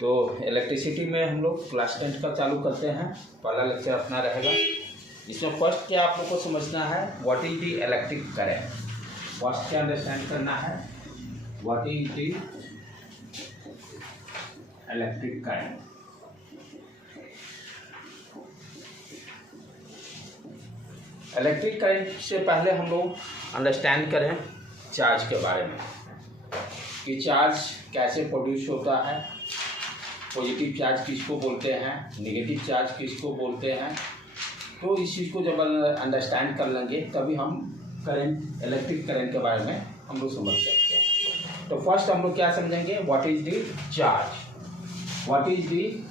तो इलेक्ट्रिसिटी में हम लोग क्लास 10 का चालू करते हैं। पहला लेक्चर अपना रहेगा। इसमें फर्स्ट क्या आप लोग को समझना है, what is the electric current. First क्या अंडरस्टैंड करना है, what is the electric current. Electric current से पहले हम लोग अंडरस्टैंड करें चार्ज के बारे में कि चार्ज कैसे प्रोड्यूस होता है, पॉजिटिव चार्ज किसको बोलते हैं, नेगेटिव चार्ज किसको बोलते हैं। तो इस चीज़ को जब अंडरस्टैंड कर लेंगे तभी हम करंट, इलेक्ट्रिक करंट के बारे में हम लोग समझ सकते हैं। तो फर्स्ट हम लोग क्या समझेंगे, what is the charge. What is the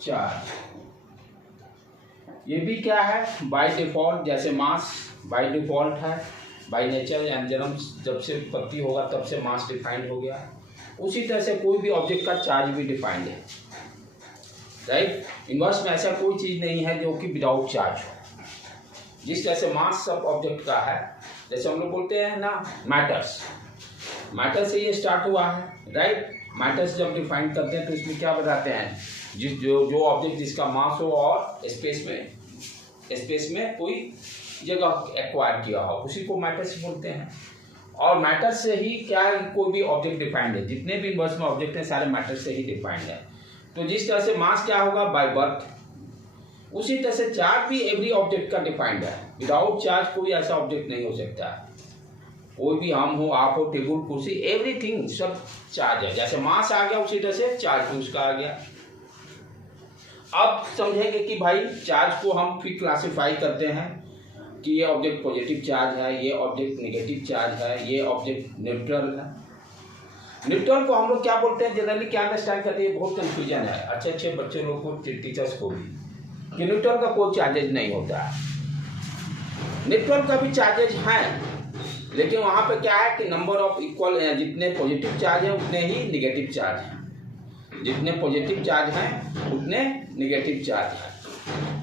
charge, ये भी क्या है, बाय डिफ़ॉल्ट। जैसे मास बाय डिफ़ॉल्ट है, बाय नेचर यानी जन्म जब से उत्पत्ति होगा तब से मास डिफाइंड हो गया। उसी तरह से कोई भी ऑब्जेक्ट का चार्ज भी डिफाइंड है, राइट। यूनिवर्स में ऐसा कोई चीज़ नहीं है जो कि विदाउट चार्ज हो। जिस तरह से मास सब ऑब्जेक्ट का है, जैसे हम लोग बोलते हैं ना मैटर्स, मैटर से ये स्टार्ट हुआ है, राइट। मैटर्स जब डिफाइन करते हैं तो इसमें क्या बताते हैं, जिस जो ऑब्जेक्ट जिसका मास हो और स्पेस में कोई जगह एक्वायर किया हो, उसी को मैटर्स बोलते हैं। और मैटर से ही क्या है, कोई भी ऑब्जेक्ट डिफाइंड है। जितने भी यूनिवर्स में ऑब्जेक्ट हैं सारे मैटर से ही डिफाइंड है। तो जिस तरह से मास क्या होगा, बाय बर्थ, उसी तरह से चार्ज भी एवरी ऑब्जेक्ट का डिफाइंड है। विदाउट चार्ज कोई ऐसा ऑब्जेक्ट नहीं हो सकता। कोई भी हम हो, आप हो, टेबल, कुर्सी, एवरीथिंग सब चार्ज है। जैसे मास आ गया उसी तरह से चार्ज भी उसका आ गया। अब समझेंगे कि भाई चार्ज को हम फिर क्लासिफाई करते हैं कि ये ऑब्जेक्ट पॉजिटिव चार्ज है, ये ऑब्जेक्ट नेगेटिव चार्ज है, ये ऑब्जेक्ट न्यूट्रल है। न्यूट्रल को हम लोग क्या बोलते हैं, जनरली क्या अंडरस्टैंड करते हैं, बहुत कंफ्यूजन है अच्छे बच्चे लोग को, टीचर्स को भी, कि न्यूट्रल का कोई चार्जेज नहीं होता है। न्यूट्रल का भी चार्जेज हैं, लेकिन वहाँ पे क्या है कि नंबर ऑफ इक्वल, जितने पॉजिटिव चार्ज हैं उतने ही निगेटिव चार्ज हैं, जितने पॉजिटिव चार्ज हैं उतने निगेटिव चार्ज हैं।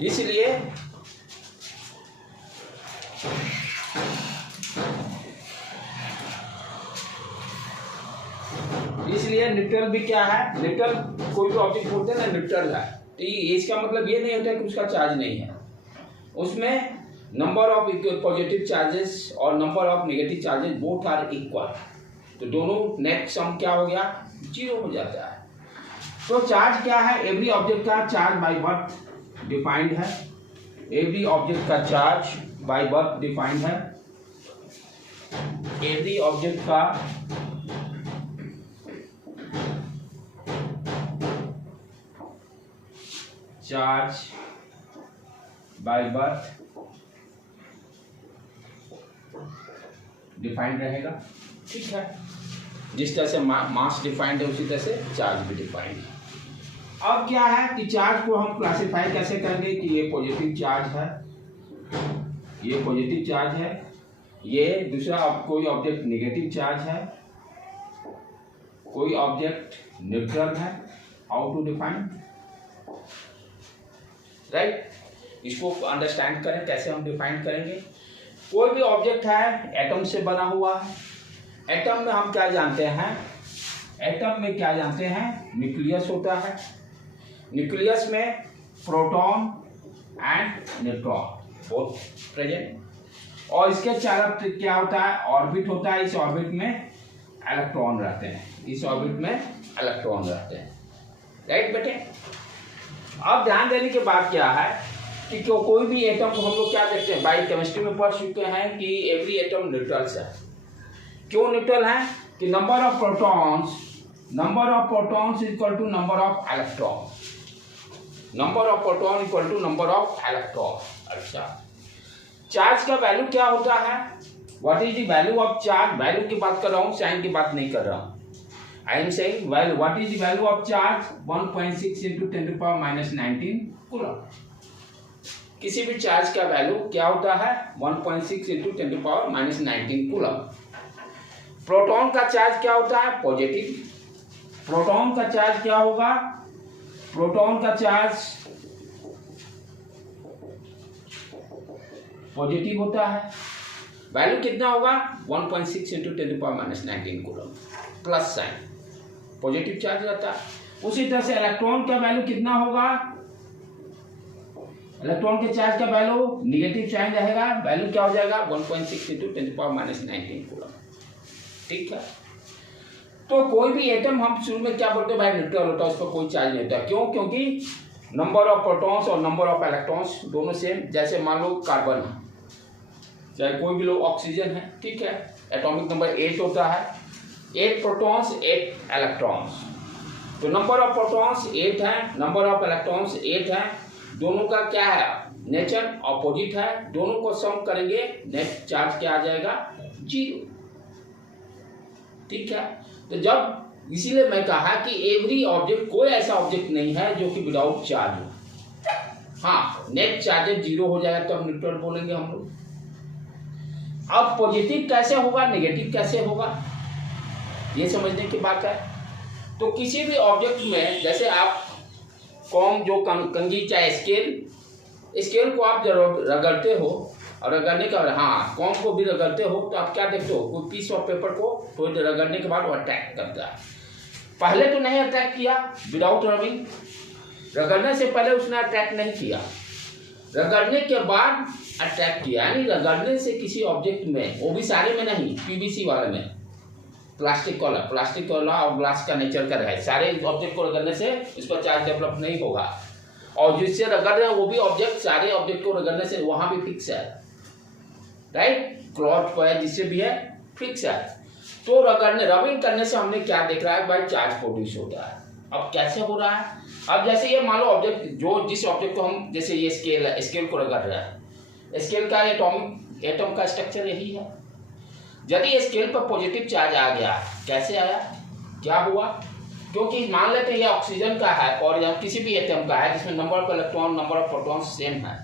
इसलिए न्यूट्रल भी क्या है, न्यूट्रल कोई भी ऑब्जेक्ट बोलते हैं ना न्यूट्रल है, तो इसका मतलब ये नहीं होता कि उसका चार्ज नहीं है। उसमें नंबर ऑफ पॉजिटिव चार्जेस और number of negative charges both are equal, तो दोनों नेट सम क्या हो गया, 0 हो जाता है। तो चार्ज क्या है, एवरी ऑब्जेक्ट का चार्ज बाय बर्थ डिफाइंड है। एवरी ऑब्जेक्ट का चार्ज बाय बर्थ डिफाइंड है। एवरी ऑब्जेक्ट का चार्ज बाय बर्थ डिफाइंड रहेगा, ठीक है। जिस तरह से मास डिफाइंड है उसी तरह से चार्ज भी डिफाइंड है। अब क्या है कि चार्ज को हम क्लासिफाई कैसे करेंगे कि ये पॉजिटिव चार्ज है, ये पॉजिटिव चार्ज है, ये दूसरा कोई ऑब्जेक्ट नेगेटिव चार्ज है, कोई ऑब्जेक्ट न्यूट्रल है। How to define, right. इसको अंडरस्टैंड करें कैसे हम डिफाइन करेंगे। कोई भी ऑब्जेक्ट है एटम से बना हुआ है। एटम में हम क्या जानते हैं, एटम में क्या जानते हैं, न्यूक्लियस होता है। न्यूक्लियस में proton and neutron both present, और इसके चारों क्या होता है, ऑर्बिट होता है। इस ऑर्बिट में इलेक्ट्रॉन रहते हैं, इस ऑर्बिट में इलेक्ट्रॉन रहते हैं, राइट बेटे। अब ध्यान देने के बाद क्या है कि कोई भी एटम को हम लोग क्या देखते हैं, बायो केमिस्ट्री में पढ़ चुके हैं कि एवरी एटम न्यूट्रल्स है। क्यों न्यूट्रल है कि number of protons equal to number of electron, number of proton equal to number of electron. अच्छा, चार्ज का वैल्यू क्या होता है, what is the value of charge. Value की बात कर रहा हूँ, साइन की बात नहीं कर रहा हूँ। I am saying value, what is the value of charge, 1.6 × 10⁻⁻19 coulomb. किसी भी चार्ज का वैल्यू क्या होता है, 1.6 × 10⁻⁻19 कूलम। प्रोटॉन का चार्ज क्या होता है, पॉजिटिव। प्रोटॉन का चार्ज क्या होगा, प्रोटॉन का चार्ज पॉजिटिव होता है। वैल्यू कितना होगा, 1.6 × 10⁻⁻19 coulomb, plus sign. Positive charge रहता है। उसी तरह से इलेक्ट्रॉन का वैल्यू कितना होगा, इलेक्ट्रॉन के चार्ज का वैल्यू निगेटिव चार्ज रहेगा, वैल्यू क्या हो जाएगा 1.62 × 10⁻⁹ कूलम। ठीक है, तो कोई भी एटम हम शुरू में क्या बोलते हैं भाई न्यूट्रल होता है, उस पर कोई चार्ज नहीं होता। क्यों? क्योंकि नंबर ऑफ प्रोटॉन्स और नंबर ऑफ इलेक्ट्रॉन्स दोनों सेम। जैसे मान लो कार्बन है, चाहे कोई भी लो ऑक्सीजन है, ठीक है, एटॉमिक नंबर 8 होता है, 8 प्रोटॉन्स 8 इलेक्ट्रॉन्स। तो नंबर ऑफ प्रोटॉन्स 8 है, नंबर ऑफ इलेक्ट्रॉन्स 8 है, दोनों का क्या है नेचर ऑपोजिट है, दोनों को सम करेंगे नेट चार्ज क्या आ जाएगा 0। ठीक है, तो जब इसीलिए मैं कहा कि एवरी ऑब्जेक्ट, कोई ऐसा ऑब्जेक्ट नहीं है जो कि विदाउट चार्ज हो। हाँ, नेट चार्ज 0 हो जाएगा तो हम न्यूट्रल बोलेंगे हम लोग। अब पॉजिटिव कैसे होगा, नेगेटिव कैसे होगा, ये समझने की बात है। तो किसी भी ऑब्जेक्ट में जैसे आप कॉम जो कंघी चाहे स्केल को आप जब रगड़ते हो और रगड़ने के बाद हाँ कॉम को भी रगड़ते हो तो आप क्या देखते हो, कोई पीस ऑफ पेपर को थोड़ी देर रगड़ने के बाद वो अटैक करता है। पहले तो नहीं अटैक किया विदाउट रबिंग, रगड़ने से पहले उसने अटैक नहीं किया, रगड़ने के बाद अटैक किया। यानी रगड़ने से किसी ऑब्जेक्ट में, वो भी सारे में नहीं, पीवीसी वाले में, प्लास्टिक वाला और ग्लास का नेचर का है, सारे ऑब्जेक्ट को रगड़ने से इस पर चार्ज डेवलप नहीं होगा। और जिससे रगड़ रहे हैं वो भी ऑब्जेक्ट, सारे ऑब्जेक्ट को रगड़ने से वहां भी फिक्स है, राइट, क्लॉथ पर जिससे भी है फिक्स है। तो रबिंग करने से हमने क्या देख रहा है भाई, चार्ज प्रोड्यूस हो रहा है। अब कैसे हो रहा है, अब जैसे ये मान लो ऑब्जेक्ट, जो जिस ऑब्जेक्ट को हम, जैसे ये स्केल है, स्केल को रगड़ रहा है, स्केल का एटम का स्ट्रक्चर यही है। यदि स्केल पर पॉजिटिव चार्ज आ गया, कैसे आया, क्या हुआ, क्योंकि मान लेते हैं ये ऑक्सीजन का है और या किसी भी एटम का है जिसमें number of electron number of proton same है,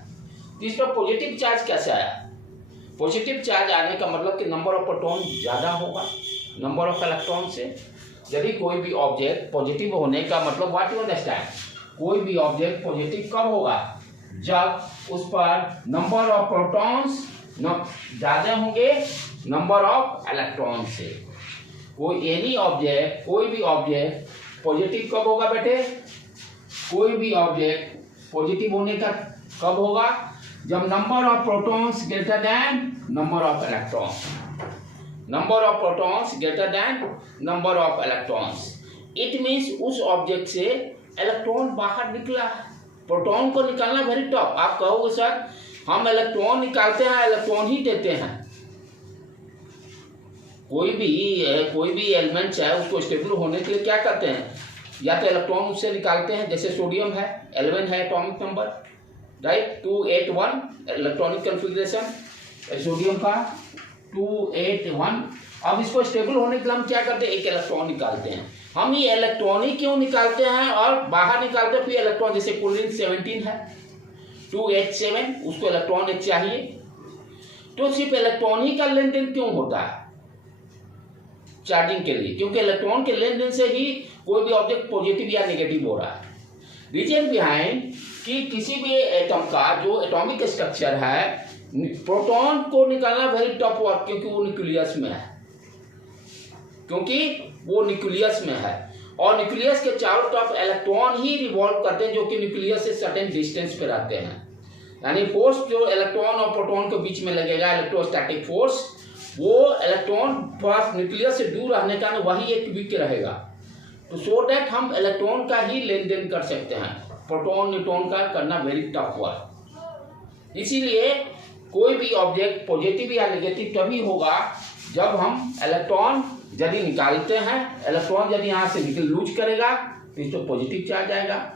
तो इस पर पॉजिटिव चार्ज कैसे आया। पॉजिटिव चार्ज आने का मतलब कि नंबर ऑफ प्रोटॉन ज़्यादा होगा नंबर ऑफ इलेक्ट्रॉन से। यदि कोई भी ऑब्जेक्ट पॉजिटिव होने का मतलब व्हाट यू अंडरस्टैंड, कोई भी ऑब्जेक्ट पॉजिटिव कब होगा, जब उस पर नंबर ऑफ प्रोटॉन्स ज़्यादा होंगे नंबर ऑफ इलेक्ट्रॉन से। कोई एनी ऑब्जेक्ट, कोई भी ऑब्जेक्ट पॉजिटिव कब होगा बेटे, कोई भी ऑब्जेक्ट पॉजिटिव होने का कब होगा, जब number of protons greater than number of electrons, number of protons greater than number of electrons. It means उस ऑब्जेक्ट से इलेक्ट्रॉन बाहर निकला है। प्रोटॉन को निकालना वेरी टफ। आप कहोगे सर हम इलेक्ट्रॉन निकालते हैं, इलेक्ट्रॉन ही देते हैं। कोई भी एलिमेंट्स है उसको स्टेबल होने के लिए क्या करते हैं, या तो इलेक्ट्रॉन उससे निकालते हैं, जैसे सोडियम है 11 है atomic number, right, 281 electronic configuration sodium का 281। अब इसको स्टेबल होने के लिए हम क्या करते हैं, एक इलेक्ट्रॉन निकालते हैं। हम ये इलेक्ट्रॉन ही क्यों निकालते हैं और बाहर निकालते हैं, फिर इलेक्ट्रॉन, जैसे क्लोरीन 17 है 2H7, उसको इलेक्ट्रॉन एक चाहिए, तो सिर्फ इलेक्ट्रॉन ही का लेन देन क्यों होता है चार्जिंग के लिए, क्योंकि इलेक्ट्रॉन के लेन देन से ही कोई भी ऑब्जेक्ट पॉजिटिव या नेगेटिव हो रहा है। रीजन बिहाइंड कि किसी भी एटम का जो एटॉमिक स्ट्रक्चर है, प्रोटॉन को निकालना वेरी टफ वर्क, क्योंकि वो न्यूक्लियस में है, और न्यूक्लियस के चारों तरफ इलेक्ट्रॉन ही रिवॉल्व करते हैं, जो कि न्यूक्लियस से सर्टेन डिस्टेंस पे रहते हैं। यानी फोर्स जो इलेक्ट्रॉन और प्रोटॉन के बीच में लगेगा, इलेक्ट्रोस्टैटिक फोर्स, वो इलेक्ट्रॉन पास न्यूक्लियस से दूर रहने का वही एक वीक रहेगा। तो सो दैट हम इलेक्ट्रॉन का ही लेन देन कर सकते हैं, प्रोटॉन न्यूट्रॉन का करना वेरी टफ वर्क। इसीलिए कोई भी ऑब्जेक्ट पॉजिटिव या नेगेटिव तभी होगा जब हम इलेक्ट्रॉन यदि निकालते हैं, इलेक्ट्रॉन यदि यहाँ से निकल लूज करेगा तो इस पर पॉजिटिव चार्ज आएगा।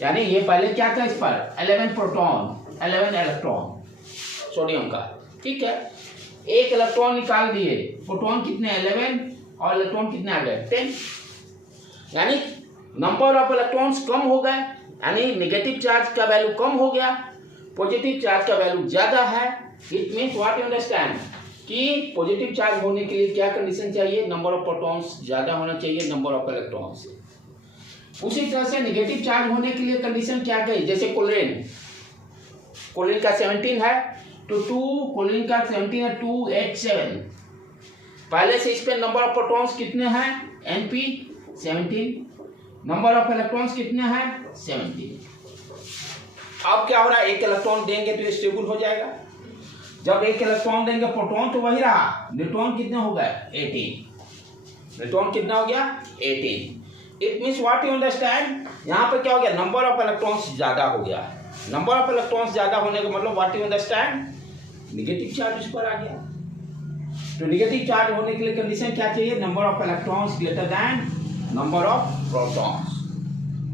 यानी ये पहले क्या था, इस पर 11 प्रोटॉन 11 इलेक्ट्रॉन सोडियम का, ठीक है, एक इलेक्ट्रॉन निकाल दिए, प्रोटॉन कितने 11 और इलेक्ट्रॉन कितने आ गए 10, यानी नंबर ऑफ इलेक्ट्रॉन्स कम हो गए, यानी नेगेटिव चार्ज का वैल्यू कम हो गया, पॉजिटिव चार्ज का वैल्यू ज्यादा है। It means what you understand कि पॉजिटिव चार्ज होने के लिए क्या कंडीशन चाहिए, नंबर ऑफ प्रोटॉन्स ज्यादा होना चाहिए नंबर ऑफ इलेक्ट्रॉन्स से। उसी तरह से नेगेटिव चार्ज होने के लिए कंडीशन क्या गई, जैसे क्लोरीन का 17 है तो क्लोरीन का 17 है 2H7, पहले से इस पे नंबर ऑफ प्रोटॉन्स कितने हैं Np 17। नंबर ऑफ इलेक्ट्रॉन्स कितने हैं 17। अब क्या हो रहा है, एक इलेक्ट्रॉन देंगे तो स्टेबल हो जाएगा। जब एक इलेक्ट्रॉन देंगे प्रोटॉन तो वही रहा, न्यूट्रॉन कितने हो गए 18। न्यूट्रॉन कितना हो गया 18। It means what you understand, यहाँ पे क्या हो गया, नंबर ऑफ इलेक्ट्रॉन्स ज्यादा हो गया। नंबर ऑफ इलेक्ट्रॉन्स ज्यादा होने का मतलब what you understand, negative charge इस पर आ गया। तो नेगेटिव चार्ज होने के लिए कंडीशन क्या चाहिए, number of electrons greater than number of protons.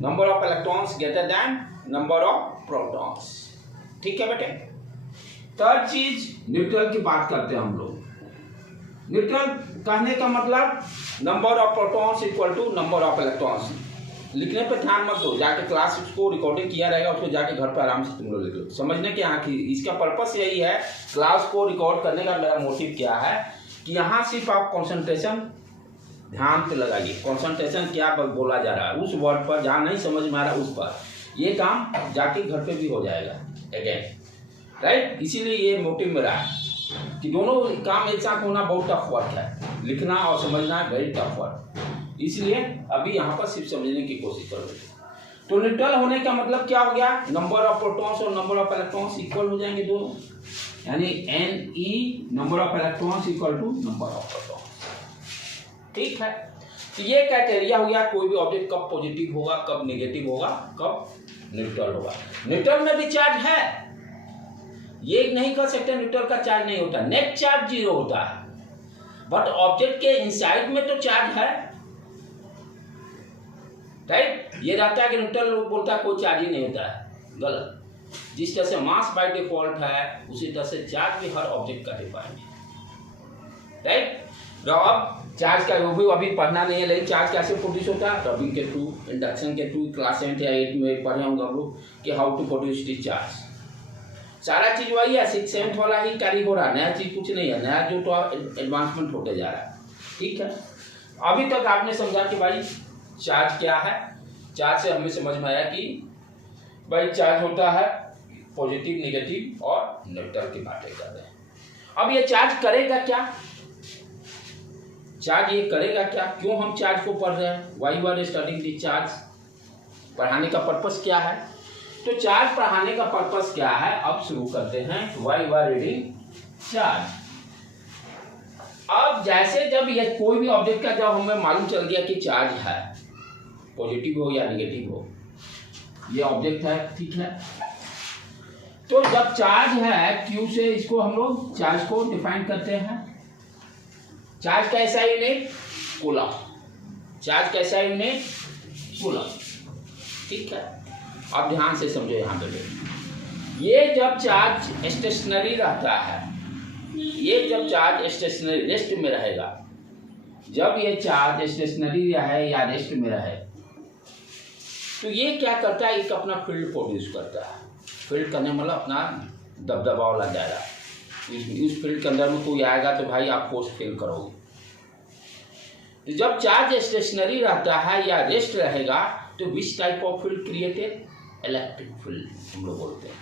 Number of electrons greater than number of protons. ठीक है बेटे। थर्ड चीज न्यूट्रल की बात करते हैं हम लोग। न्यूट्रल कहने का मतलब number of protons equal to number of electrons. लिखने पर ध्यान मत दो, जाके क्लास को रिकॉर्डिंग किया रहेगा, उसको जाके घर पर आराम से तुम लोग लिख लो। समझने के यहाँ की इसका पर्पस यही है, क्लास को रिकॉर्ड करने का मेरा मोटिव क्या है कि यहाँ सिर्फ आप कंसंट्रेशन ध्यान पे लगाइए। कंसंट्रेशन क्या बोला जा रहा है उस वर्ड पर, जहाँ नहीं समझ में आ रहा उस पर। ये काम जाके घर पे भी हो जाएगा अगेन, राइट। इसीलिए ये मोटिव मेरा है कि दोनों काम एक साथ होना बहुत टफ वर्क है, लिखना और समझना वेरी टफ वर्क। इसलिए अभी यहाँ पर सिर्फ समझने की कोशिश करोगे। तो न्यूट्रल होने का मतलब क्या हो गया, नंबर ऑफ प्रोटॉन्स और नंबर ऑफ इलेक्ट्रॉन्स इक्वल हो जाएंगे दोनों, यानी Ne number of electrons equal to number of protons. ठीक है, तो ये क्राइटेरिया हो गया कोई भी ऑब्जेक्ट कब पॉजिटिव होगा, कब नेगेटिव होगा, कब न्यूट्रल होगा। न्यूट्रल में भी चार्ज है, ये नहीं कह सकते न्यूट्रल का चार्ज नहीं होता, नेट चार्ज 0 होता है, बट ऑब्जेक्ट के इनसाइड में तो चार्ज है, राइट। ये रहता है कि न्यूट्रल लोग बोलता है कोई चार्ज ही नहीं होता है, गलत। जिस तरह से मास बाय डिफॉल्ट है उसी तरह से चार्ज भी हर ऑब्जेक्ट का डिफाइंड है, राइट। अब चार्ज का वो भी अभी पढ़ना नहीं है, लेकिन चार्ज कैसे प्रोड्यूस होता है, रबिंग के थ्रू, इंडक्शन के थ्रू। क्लास 7 या 8 में पढ़े होंगे हम लोग कि how to produce the charge. सारा चीज वही है, 6th 7th वाला ही कैरी हो रहा है, नया चीज कुछ नहीं है, नया जो तो एडवांसमेंट होते जा रहा है। ठीक है, अभी तक आपने समझा कि भाई चार्ज क्या है। चार्ज से हमें समझ में आया कि भाई चार्ज होता है पॉजिटिव, नेगेटिव और न्यूट्रल की बातें कर रहे हैं। अब ये चार्ज करेगा क्या, चार्ज ये करेगा क्या, क्यों हम चार्ज को पढ़ रहे हैं, why you are studying the charge, पढ़ाने का पर्पस क्या है। तो चार्ज पढ़ाने का पर्पस क्या है, अब शुरू करते हैं। Why you are reading charge. अब जैसे जब ये कोई भी ऑब्जेक्ट का जब हमें मालूम चल गया कि चार्ज है, पॉजिटिव हो या नेगेटिव हो, ये ऑब्जेक्ट है, ठीक है। तो जब चार्ज है क्यू से इसको हम लोग चार्ज को डिफाइन करते हैं। चार्ज कैसा यूनिट, कूलम। चार्ज कैसा यूनिट, कूलम। ठीक है, अब ध्यान से समझो यहाँ पे। ये जब चार्ज स्टेशनरी रहता है, ये जब चार्ज स्टेशनरी रेस्ट में रहेगा, जब ये चार्ज स्टेशनरी रहे या रेस्ट में रहे, तो ये क्या करता है, एक अपना फील्ड प्रोड्यूस करता है। फील्ड करने मतलब अपना दबदबा वाला दायरा। इस फील्ड के अंदर में कोई आएगा तो भाई आप फोर्स फील करोगे। तो जब चार्ज स्टेशनरी रहता है या रेस्ट रहेगा तो which type of field created, electric field हम लोग बोलते हैं।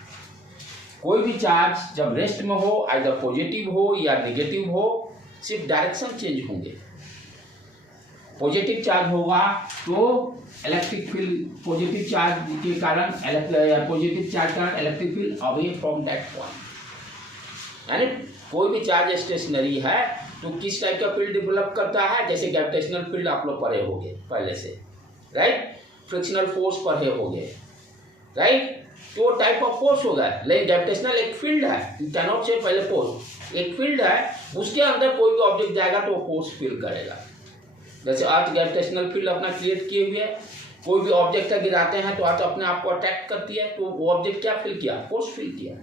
कोई भी चार्ज जब रेस्ट में हो, आइदर पॉजिटिव हो या नेगेटिव हो, सिर्फ डायरेक्शन चेंज होंगे। पॉजिटिव चार्ज होगा तो इलेक्ट्रिक फील्ड, पॉजिटिव चार्ज के कारण पॉजिटिव चार्ज कारण electric field away from that point. यानी कोई भी चार्ज स्टेशनरी है तो किस टाइप का फील्ड डेवलप करता है, जैसे ग्रेविटेशनल फील्ड आप लोग पढ़े होंगे पहले से, राइट। फ्रिक्शनल फोर्स पढ़े होंगे, राइट। तो टाइप ऑफ फोर्स होगा, लेकिन ग्रेविटेशनल एक फील्ड है, यू कैन नॉट से पहले फोर्स एक फील्ड है, उसके अंदर कोई भी ऑब्जेक्ट जाएगा तो वो फोर्स फील करेगा। जैसे अर्थ ग्रेविटेशनल फील्ड अपना क्रिएट किए हुए है, कोई भी ऑब्जेक्ट गिराते हैं तो अर्थ अपने आप को अट्रैक्ट करती है, तो वो ऑब्जेक्ट क्या फील किया, फोर्स फील किया।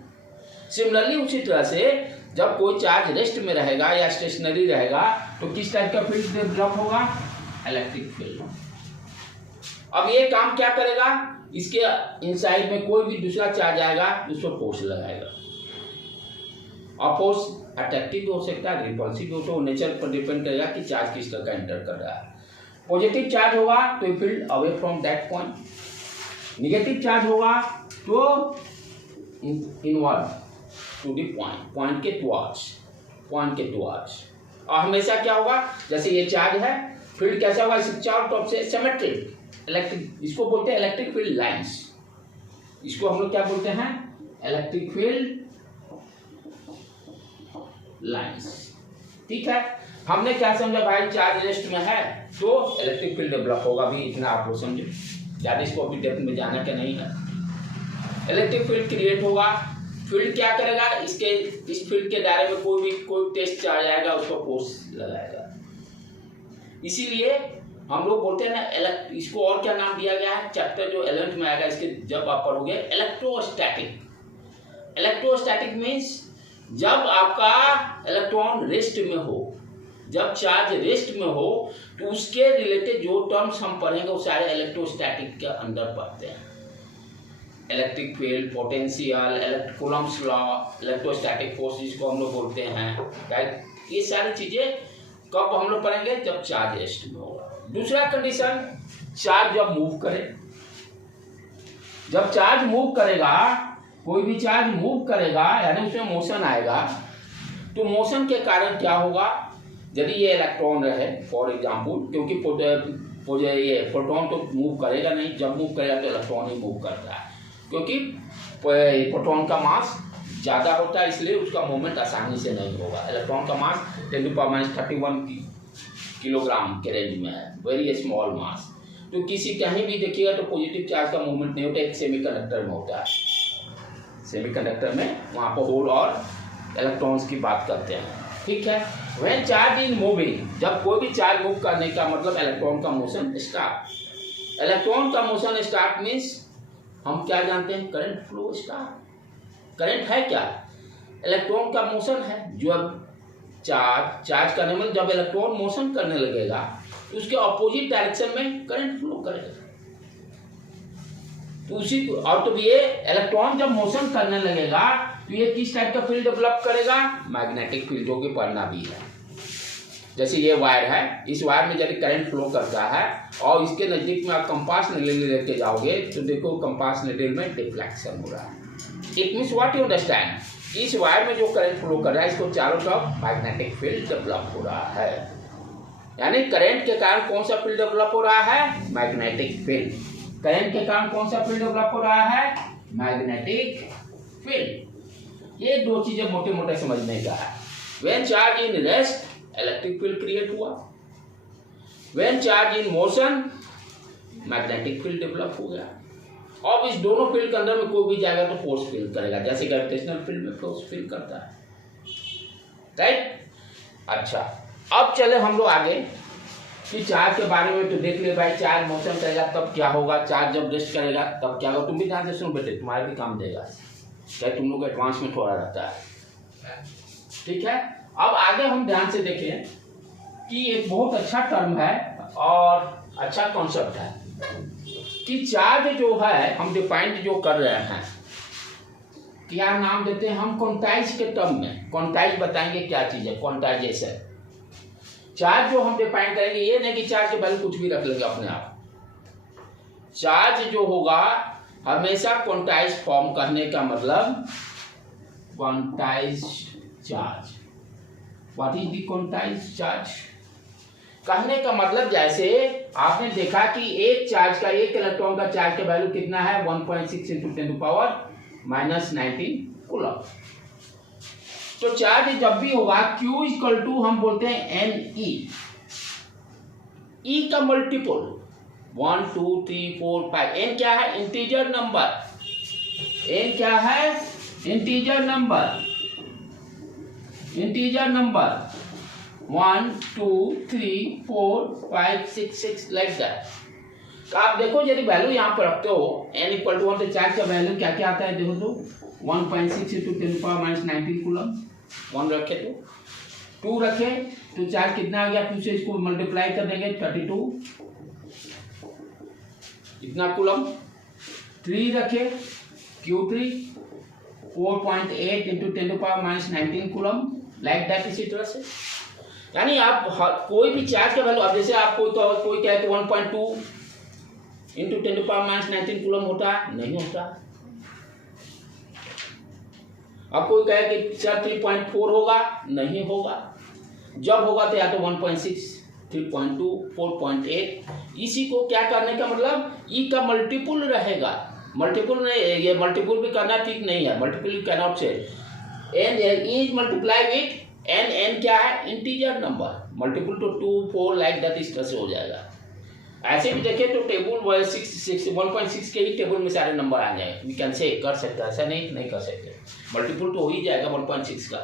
सिमिलरली उसी तरह से जब कोई चार्ज रेस्ट में रहेगा या स्टेशनरी रहेगा तो किस टाइप का फील्ड डेवलप होगा, इलेक्ट्रिक फील्ड। अब ये काम क्या करेगा, इसके इनसाइड में कोई भी दूसरा चार्ज आएगा उसको फोर्स लगाएगा, और फोर्स अट्रैक्टिव हो सकता है, रिपल्सिव हो, तो नेचर पर डिपेंड करेगा कि चार्ज किस तरह का एंटर कर रहा है। पॉजिटिव चार्ज होगा तो field away from that point, negative charge होगा तो inward to the point, point के टुवर्ड्स। और हमेशा क्या होगा, जैसे ये चार्ज है फील्ड कैसा होगा, इस चारों तरफ से सिमेट्रिक इलेक्ट्रिक, इसको बोलते हैं इलेक्ट्रिक फील्ड लाइंस। इसको हम लोग क्या बोलते हैं, इलेक्ट्रिक फील्ड लाइंस। ठीक है, हमने क्या समझा भाई, चार्ज रेस्ट में है तो इलेक्ट्रिक फील्ड डेवलप होगा भी, इतना आप लोग समझो, ज्यादा इसको अभी डेप्थ में जाना क्या नहीं है। इलेक्ट्रिक फील्ड क्रिएट होगा, फील्ड क्या करेगा, इस फील्ड के दायरे में कोई टेस्ट चार्ज आएगा उसको फोर्स लगाएगा। इसीलिए हम लोग बोलते हैं ना, इसको और क्या नाम दिया गया है, चैप्टर जो 11th में आएगा इसके जब आप पढ़ोगे, इलेक्ट्रोस्टैटिक। इलेक्ट्रोस्टैटिक मीन्स जब आपका इलेक्ट्रॉन रेस्ट में हो, जब चार्ज रेस्ट में हो तो उसके रिलेटेड जो टर्म्स हम पढ़ेंगे वो सारे इलेक्ट्रोस्टैटिक के अंदर पढ़ते हैं। Electric field, potential, Coulomb's law, electrostatic force जिसको हम लोग बोलते हैं, राइट। ये सारी चीजें कब हम लोग पढ़ेंगे, जब चार्ज रेस्ट में होगा। दूसरा कंडीशन, चार्ज जब मूव करे, जब चार्ज मूव करेगा, कोई भी चार्ज मूव करेगा यानी उसमें मोशन आएगा, तो मोशन के कारण क्या होगा, यदि ये इलेक्ट्रॉन रहे फॉर एग्जाम्पल, क्योंकि ये प्रोटॉन तो मूव करेगा नहीं, जब मूव करेगा तो इलेक्ट्रॉन ही मूव करता है, क्योंकि प्रोटॉन का मास ज़्यादा होता है इसलिए उसका मूवमेंट आसानी से नहीं होगा। इलेक्ट्रॉन का मास 10⁻31 किलोग्राम के रेंज में है, वेरी स्मॉल मास। तो किसी कहीं भी देखिएगा तो पॉजिटिव चार्ज का मूवमेंट नहीं होता, एक सेमीकंडक्टर में होता है। सेमीकंडक्टर में वहाँ पर होल और इलेक्ट्रॉन्स की बात करते हैं, ठीक है। व्हेन चार्ज इज मूविंग, जब कोई भी चार्ज मूव करने का मतलब इलेक्ट्रॉन का मोशन स्टार्ट। इलेक्ट्रॉन का मोशन स्टार्ट मीन्स हम क्या जानते हैं, करंट फ्लो स्टार्ट। करंट है क्या, इलेक्ट्रॉन का मोशन है। जब चार्ज करने में जब इलेक्ट्रॉन मोशन करने लगेगा तो उसके ऑपोजिट डायरेक्शन में करंट फ्लो करेगा। तो उसी और तो ये इलेक्ट्रॉन जब मोशन करने लगेगा तो ये किस टाइप का फील्ड डेवलप करेगा, मैग्नेटिक फील्ड, जो कि पढ़ना भी है। जैसे ये वायर है, इस वायर में यदि करंट फ्लो करता है और इसके नजदीक में आप कंपास नीडल लेके जाओगे तो देखो कंपास नीडल में डिफ्लेक्शन हो रहा है। It means what you understand, इस वायर में जो करंट फ्लो कर रहा है इसको चारों तरफ मैग्नेटिक फील्ड डेवलप हो रहा है। यानी करंट के कारण कौन सा फील्ड डेवलप हो रहा है, मैग्नेटिक फील्ड। करंट के कारण कौन सा फील्ड डेवलप हो रहा है, मैग्नेटिक फील्ड। ये दो चीजें मोटे मोटे समझने का है। When charge in rest, electric field create हुआ। When charge in motion, magnetic field develop हो गया। अब इस दोनों फील्ड के अंदर में कोई भी जाएगा तो फोर्स फील करेगा, जैसे ग्रेविटेशनल फील्ड में फोर्स फील करता है, राइट। अच्छा, अब चले हम लोग आगे कि चार्ज के बारे में। तो देख ले भाई, चार्ज मोशन करेगा तब क्या होगा, चार्ज जब रेस्ट करेगा तब क्या होगा। तुम भी ध्यान से सुनो बेटे, तुम्हारे भी काम देगा, क्या तुम लोग एडवांस में थोड़ा रहता है, ठीक है। अब आगे हम ध्यान से देखें कि एक बहुत अच्छा टर्म है और अच्छा कॉन्सेप्ट है कि चार्ज जो है हम डिफाइंड जो कर रहे हैं, क्या नाम देते हैं हम, क्वांटाइज के टर्म में। क्वांटाइज बताएंगे क्या चीज है, क्वांटाइजेशन। चार्ज जो हम डिफाइन करेंगे, ये नहीं कि चार्ज के वैल्यू कुछ भी रख लेंगे अपने आप। चार्ज जो होगा हमेशा क्वांटाइज फॉर्म करने का मतलब quantize charge. What is the quantize charge, कहने का मतलब जैसे आपने देखा कि एक चार्ज का, एक इलेक्ट्रॉन का चार्ज का वैल्यू कितना है, 1.6 × 10⁻19 कूलम। तो चार्ज जब भी होगा Q इक्वल टू हम बोलते हैं Ne, E का मल्टीपल 1 2 3 4 5। N क्या है, इंटीजर नंबर। N क्या है, integer number. Integer number 1 2 3 4 5 6 6 like that. तो आप देखो यदि वैल्यू यहाँ पर रखते हो n इक्वल टू 1, तो चार्ज का वैल्यू क्या क्या आता है, देखो तो 1.6 × 10⁻19 कूलम। 1 रखे तो 2 रखे तो चार्ज कितना आ गया, 2 से इसको मल्टीप्लाई कर देंगे 32 इतना कूलम। 3 रखे Q3 4.8 × 10⁻19 कूलम, लाइक दैट। इसी तरह से यानी आप कोई भी चार्ज का वैल्यू, अब जैसे आप कोई कहे तो 1.2 × 10⁻19 कूलम होता है, नहीं होता। अब कोई कहे कि सर 3.4 होगा, नहीं होगा। जब होगा तो या तो 1.6 3.2 4.8। इसी को क्या करने का मतलब ई का मल्टीपुल रहेगा, मल्टीपुल नहीं, ये मल्टीपुल भी करना ठीक नहीं है, multiple you cannot say. N is multiply with n, n क्या है इंटीजर नंबर, मल्टीपुल तो 2 4 लाइक दैट इस तरह से हो जाएगा। ऐसे भी देखें तो टेबल 1.6 के ही टेबल में सारे नंबर आ जाए, वी कैन से कर सकते हैं, ऐसा नहीं कर सकते, मल्टीपुल तो हो ही जाएगा 1.6 का।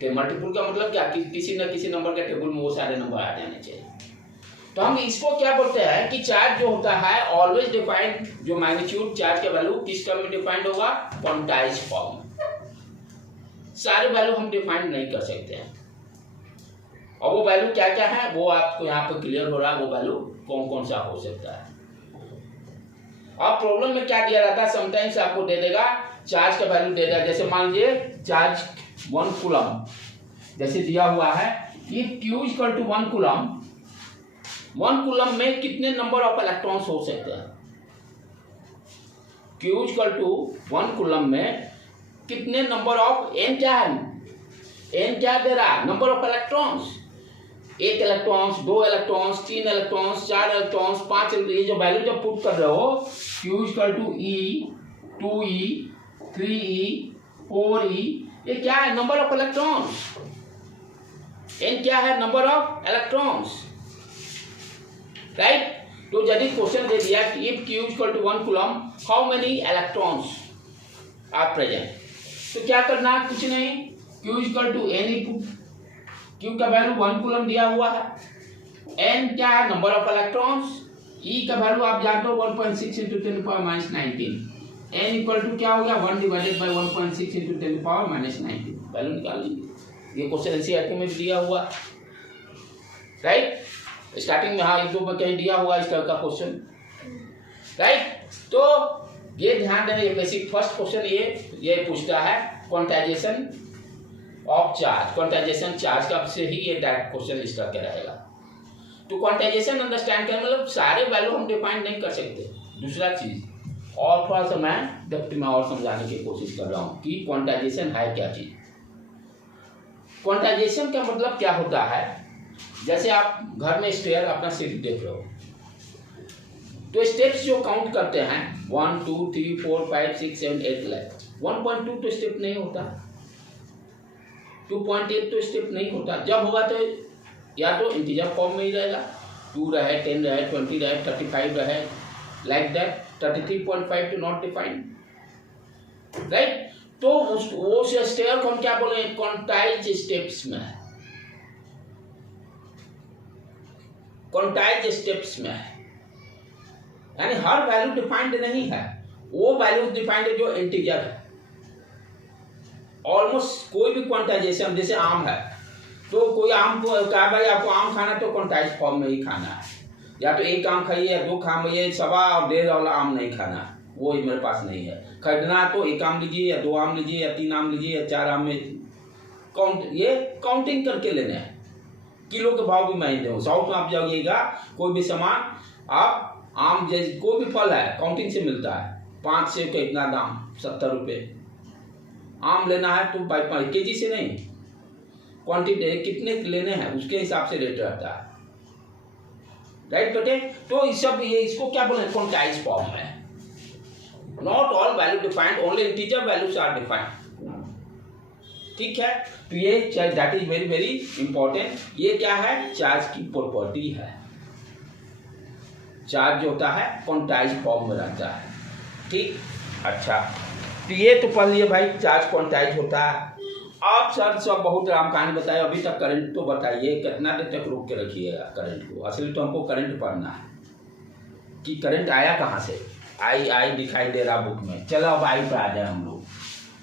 तो मल्टीपुल का मतलब क्या कि किसी न किसी नंबर के टेबल में वो सारे नंबर आ जाने चाहिए। तो हम इसको क्या बोलते हैं कि चार्ज जो होता है ऑलवेज डिफाइंड, जो मैग्नीट्यूड चार्ज का वैल्यू किस टर्म में डिफाइंड होगा, क्वांटाइज फॉर्म में। सारे वैल्यू हम डिफाइंड नहीं कर सकते हैं, और वो वैल्यू क्या क्या है वो आपको यहाँ पर क्लियर हो रहा है, वो वैल्यू कौन कौन सा हो सकता है। अब प्रॉब्लम में क्या दिया रहता है, समटाइम्स आपको दे देगा चार्ज का वैल्यू दे देगा, जैसे मान लीजिए चार्ज 1 कूलम जैसे दिया हुआ है, if Q equal to 1 coulomb, 1 coulomb में कितने नंबर ऑफ इलेक्ट्रॉन्स हो सकते हैं, Q इक्वल टू 1 कूलम में कितने नंबर ऑफ, एन क्या है, एन क्या दे रहा है, number of electrons, 1 electrons, 2 electrons, 3 electrons, 4 electrons, 5, ये जो वैल्यू जब पुट कर रहे हो, Q equal to E, 2E, 3E, 4E, ये क्या है, नंबर ऑफ इलेक्ट्रॉन्स, एन क्या है, नंबर ऑफ इलेक्ट्रॉन्स, राइट। तो यदि क्वेश्चन दे दिया कि if Q equal to 1 coulomb how many electrons are present, तो क्या करना, कुछ नहीं, Q equal to n input, Q का वैल्यू 1 कूलम दिया हुआ है, n क्या है, नंबर ऑफ इलेक्ट्रॉन्स, E का वैल्यू आप जानते हो 1.6 इंटू 10⁻19, n इक्वल टू क्या हो गया 1 डिवाइडेड बाई 1.6 इंटू 10⁻19, वैल्यू निकाल लीजिए। ये क्वेश्चन एनसीईआरटी में भी दिया हुआ, राइट, स्टार्टिंग में हाँ 1-2 में कहीं दिया हुआ इस तरह का क्वेश्चन, राइट। तो ये ध्यान देना, ये बेसिक फर्स्ट क्वेश्चन ये पूछता है quantization of charge, quantization charge का से ही ये डायरेक्ट क्वेश्चन इस तरह का रहेगा। तो क्वांटाइजेशन अंडरस्टैंड करने मतलब सारे वैल्यू हम डिफाइन नहीं कर सकते। दूसरा चीज और थोड़ा सा मैं डेप्थ में और समझाने की कोशिश कर रहा हूँ कि क्वांटाइजेशन है क्या चीज। क्वांटाइजेशन का मतलब क्या होता है, जैसे आप घर में स्टेयर अपना सीट देख रहे हो, तो स्टेप्स जो काउंट करते हैं 1 2 3 4 5 6 7 8 लाइक 1.2 तो स्टेप नहीं होता, 2.8 तो स्टेप नहीं होता, जब होगा तो या तो इंटीजर फॉर्म में ही रहेगा, 2 रहे 10 रहे 20 रहे 35 रहे like that, 33.5 to not defined, right. तो वो स्टेयर को हम क्या बोले, क्वांटाइज स्टेप्स में है, क्वांटाइज स्टेप्स में है, यानी हर वैल्यू डिफाइंड नहीं है, वो वैल्यू डिफाइंड है जो इंटीजर है। ऑलमोस्ट कोई भी क्वांटाइजेशन, जैसे आम है तो कोई आम को कहा भाई आपको आम खाना तो क्वांटाइज फॉर्म में ही खाना है, या तो एक आम खाइए या 2 खाइए, 1.25 और 1.5 वाला आम नहीं खाना, वो मेरे पास नहीं है। खरीदना तो 1 आम लीजिए या 2 आम लीजिए या 3 आम लीजिए या 4 आम में काउंट, ये काउंटिंग करके लेने हैं, किलो के भाव भी मैं दूँ। साउथ में आप जाइएगा कोई भी सामान, आप आम जैसे कोई भी फल है काउंटिंग से मिलता है, 5 सेब का इतना दाम 70 रुपये, आम लेना है तो बाई केजी से नहीं, क्वांटिटी कितने लेने हैं उसके हिसाब से रेट रहता है, राइट बेटे। तो इस सब ये इसको क्या बोले, क्वांटाइज फॉर्म है। Not all value defined, only integer values are defined, ठीक है। तो ये that is very very important. ये क्या है, चार्ज की प्रॉपर्टी है, चार्ज जो होता है क्वांटाइज फॉर्म में रहता है, ठीक। अच्छा, तो ये तो पढ़ लिए भाई, चार्ज क्वांटाइज होता है। आप सर सब बहुत राम कहानी बताए, अभी तक करंट तो बताइए, कितना देर तक रोक के रखिएगा करंट को, असली तो हमको करंट पढ़ना है कि करंट आया कहाँ से, आई दिखाई दे रहा बुक में। चलो अब आई पर आ जाए हम लोग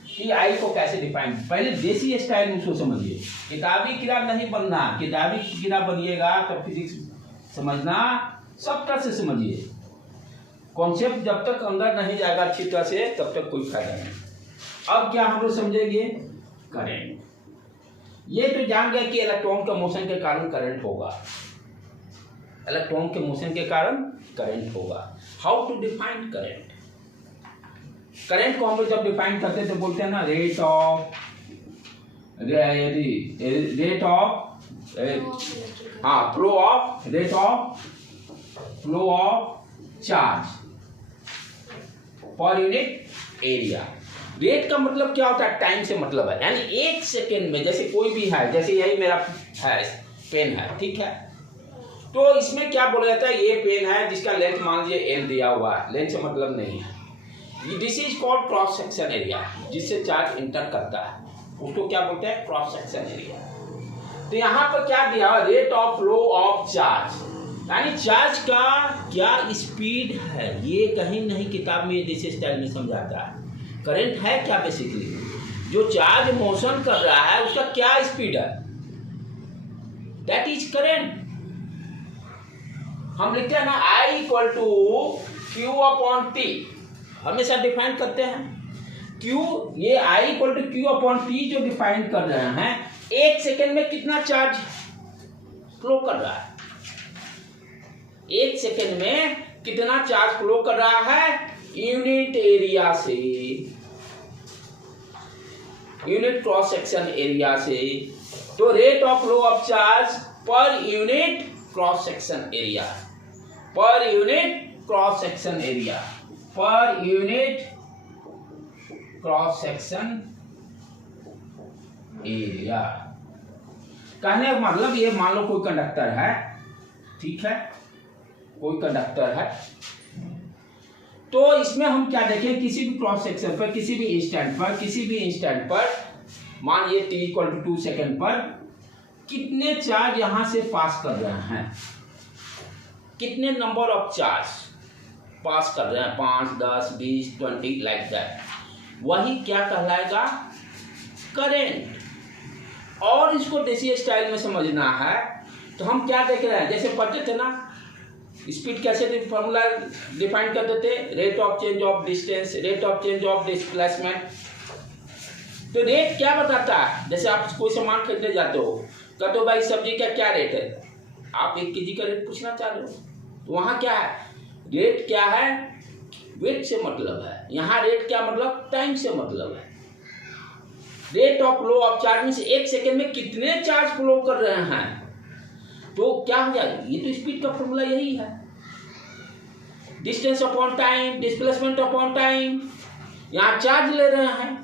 कि आई को कैसे डिफाइन, पहले देसी स्टाइल में उसको समझिए, किताबी किताब नहीं बनना, किताबी किताब बनिएगा तो फिजिक्स समझना सब तरह से समझिए, कॉन्सेप्ट जब तक अंदर नहीं जाएगा अच्छी तरह से तब तक कोई फायदा नहीं। अब क्या हम लोग समझेंगे, करंट। ये तो जान गए कि इलेक्ट्रॉन के मोशन के कारण करंट होगा, इलेक्ट्रॉन के मोशन के कारण करंट होगा। How to define current, current को हम लोग जब डिफाइन करते हैं तो बोलते हैं ना रेट ऑफ हाँ, rate of flow of charge per unit area. Rate का मतलब क्या होता है? टाइम से मतलब है, यानी 1 सेकेंड में, जैसे कोई भी है, जैसे यही मेरा है पेन है, ठीक है, तो इसमें क्या बोला जाता है, ये पेन है जिसका लेंथ मान लीजिए L दिया हुआ है, लेंथ से मतलब नहीं है, this is called cross section area, जिससे चार्ज इंटर करता है, उसको क्या बोलते हैं? Cross section area. तो यहाँ पर क्या दिया? Rate of flow of charge, यानी चार्ज का क्या स्पीड है, ये कहीं नहीं किताब में दिस स्टाइल में समझाता है। करंट है क्या? बेसिकली जो चार्ज मोशन कर रहा है उसका क्या स्पीड है, दैट इज करंट। हम लिखते हैं ना I equal to Q upon T, हमेशा डिफाइन करते हैं Q, ये I equal to Q upon T जो डिफाइन कर रहे हैं, 1 सेकेंड में कितना चार्ज फ्लो कर रहा है, 1 सेकेंड में कितना चार्ज फ्लो कर रहा है यूनिट एरिया से, यूनिट क्रॉस सेक्शन एरिया से। तो rate of flow of charge per unit cross section area, पर यूनिट क्रॉस सेक्शन एरिया, पर यूनिट क्रॉस सेक्शन एरिया। कहने का मतलब ये, मान लो कोई कंडक्टर है, ठीक है, कोई कंडक्टर है, तो इसमें हम क्या देखें, किसी भी क्रॉस सेक्शन पर, किसी भी इंस्टेंट पर, मान ये t इक्वल टू 2 सेकेंड पर कितने चार्ज यहां से पास कर रहे हैं, कितने नंबर ऑफ चार्ज पास कर रहे हैं, 5, 10, 20, 20 लाइक दैट, वही क्या कहलाएगा? करंट। और इसको देसी स्टाइल में समझना है तो हम क्या देख रहे हैं, जैसे पढ़ते थे ना, स्पीड कैसे फॉर्मूला डिफाइन कर देते, rate of change of distance, rate of change of displacement. तो रेट क्या बताता है? जैसे आप कोई सामान खरीदने जाते हो, कहते हो भाई सब्जी का क्या रेट है, आप 1 केजी का रेट पूछना चाह रहे हो, तो वहां क्या है, रेट क्या है? वेट से मतलब है, यहाँ रेट क्या मतलब? टाइम से मतलब है। Rate of flow of charge में से 1 सेकेंड में कितने चार्ज फ्लो कर रहे हैं, तो क्या हो जाएगा? ये तो स्पीड का फॉर्मूला यही है, distance upon time, displacement upon time. यहाँ चार्ज ले रहे हैं,